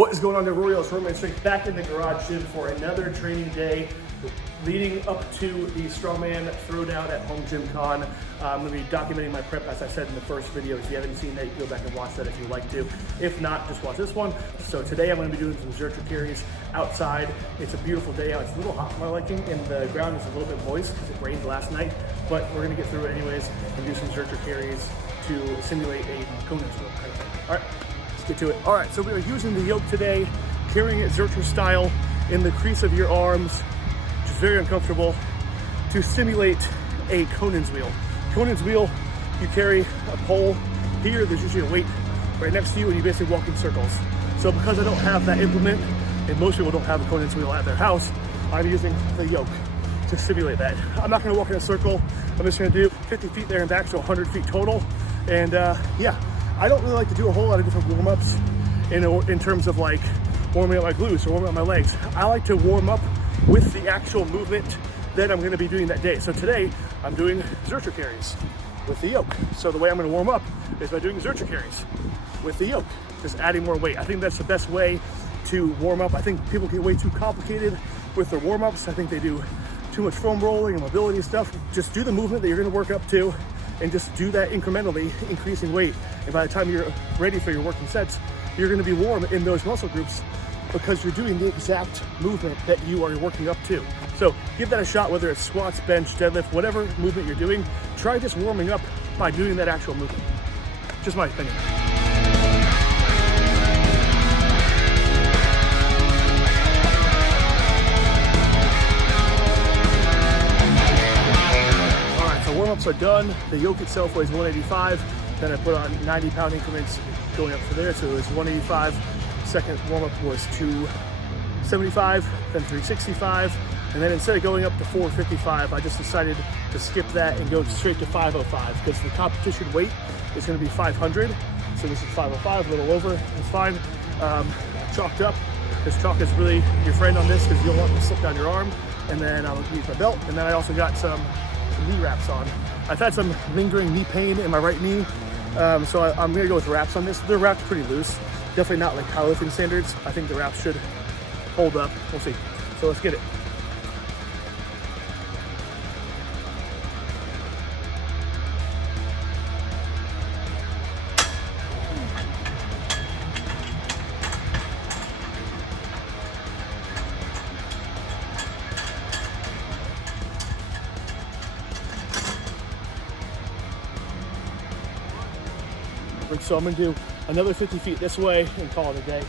What is going on there, Royal? It's Roman Strength back in the garage gym for another training day leading up to the Strongman Throwdown at Home Gym Con. I'm going to be documenting my prep, as I said in the first video. If you haven't seen that, you can go back and watch that if you'd like to. If not, just watch this one. So today I'm going to be doing some zercher carries outside. It's a beautiful day out. It's a little hot for my liking, and the ground is a little bit moist because it rained last night. But we're going to get through it anyways and do some zercher carries to simulate a Conan stroke. All right. Get to it. All right, so we are using the yoke today, carrying it zercher style in the crease of your arms, which is very uncomfortable, to simulate a Conan's wheel. Conan's wheel, you carry a pole here, there's usually a weight right next to you, and you basically walk in circles. So because I don't have that implement, and most people don't have a Conan's wheel at their house, I'm using the yoke to simulate that. I'm not gonna walk in a circle. I'm just gonna do 50 feet there and back, so 100 feet total. And yeah. I don't really like to do a whole lot of different warm-ups in terms of like warming up my glutes or warming up my legs. I like to warm up with the actual movement that I'm going to be doing that day. So today I'm doing zercher carries with the yoke. So the way I'm going to warm up is by doing zercher carries with the yoke, just adding more weight. I think that's the best way to warm up. I think people get way too complicated with their warm-ups. I think they do too much foam rolling and mobility stuff. Just do the movement that you're going to work up to, and just do that incrementally, increasing weight. And by the time you're ready for your working sets, you're gonna be warm in those muscle groups because you're doing the exact movement that you are working up to. So give that a shot, whether it's squats, bench, deadlift, whatever movement you're doing, try just warming up by doing that actual movement. Just my opinion. Warm-ups are done. The yoke itself weighs 185. Then I put on 90-pound increments going up to there. So it was 185. Second warm-up was 275, then 365. And then instead of going up to 455, I just decided to skip that and go straight to 505 because the competition weight is going to be 500. So this is 505, a little over. It's fine. Chalked up, because chalk is really your friend on this because you don't want to slip down your arm. And then I'll use my belt. And then I also got some knee wraps on. I've had some lingering knee pain in my right knee, so I'm gonna go with wraps on this. The wraps pretty loose, definitely not like powerlifting standards. I think the wraps should hold up. We'll see. So let's get it. So I'm gonna do another 50 feet this way and call it a day.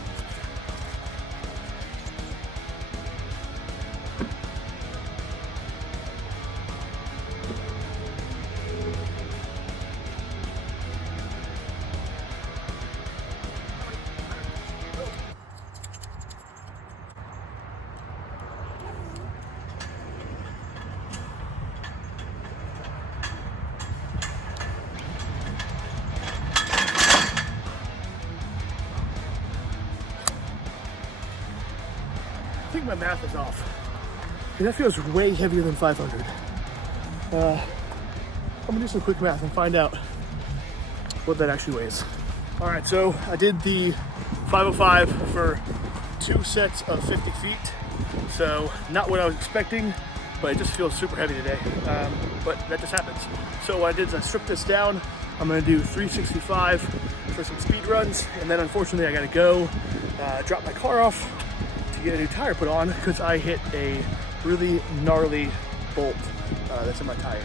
I think my math is off. That feels way heavier than 500. I'm gonna do some quick math and find out what that actually weighs. All right, so I did the 505 for 2 sets of 50 feet. So not what I was expecting, but it just feels super heavy today. But that just happens. So what I did is I stripped this down. I'm gonna do 365 for some speed runs. And then unfortunately I gotta go drop my car off get a new tire put on because I hit a really gnarly bolt that's in my tire.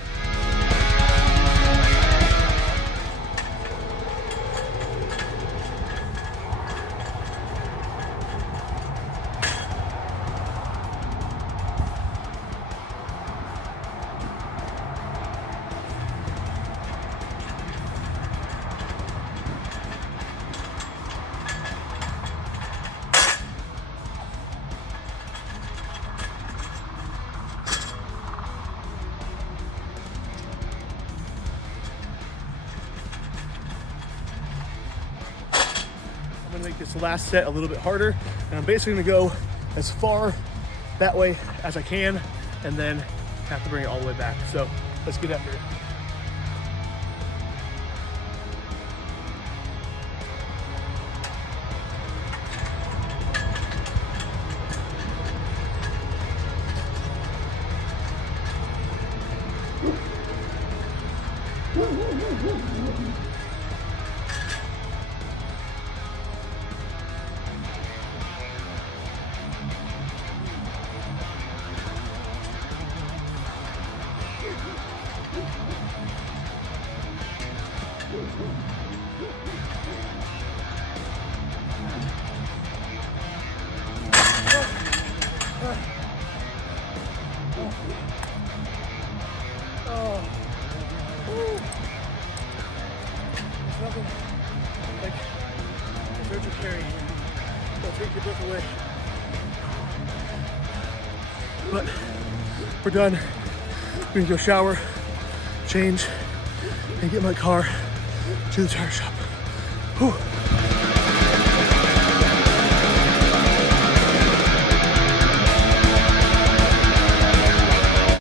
I'm gonna make this last set a little bit harder, and I'm basically gonna go as far that way as I can, and then have to bring it all the way back. So let's get after it. There's nothing like search and carry. They'll take your breath away. But we're done. We're gonna go shower, change, and get my car to the tire shop. Whew.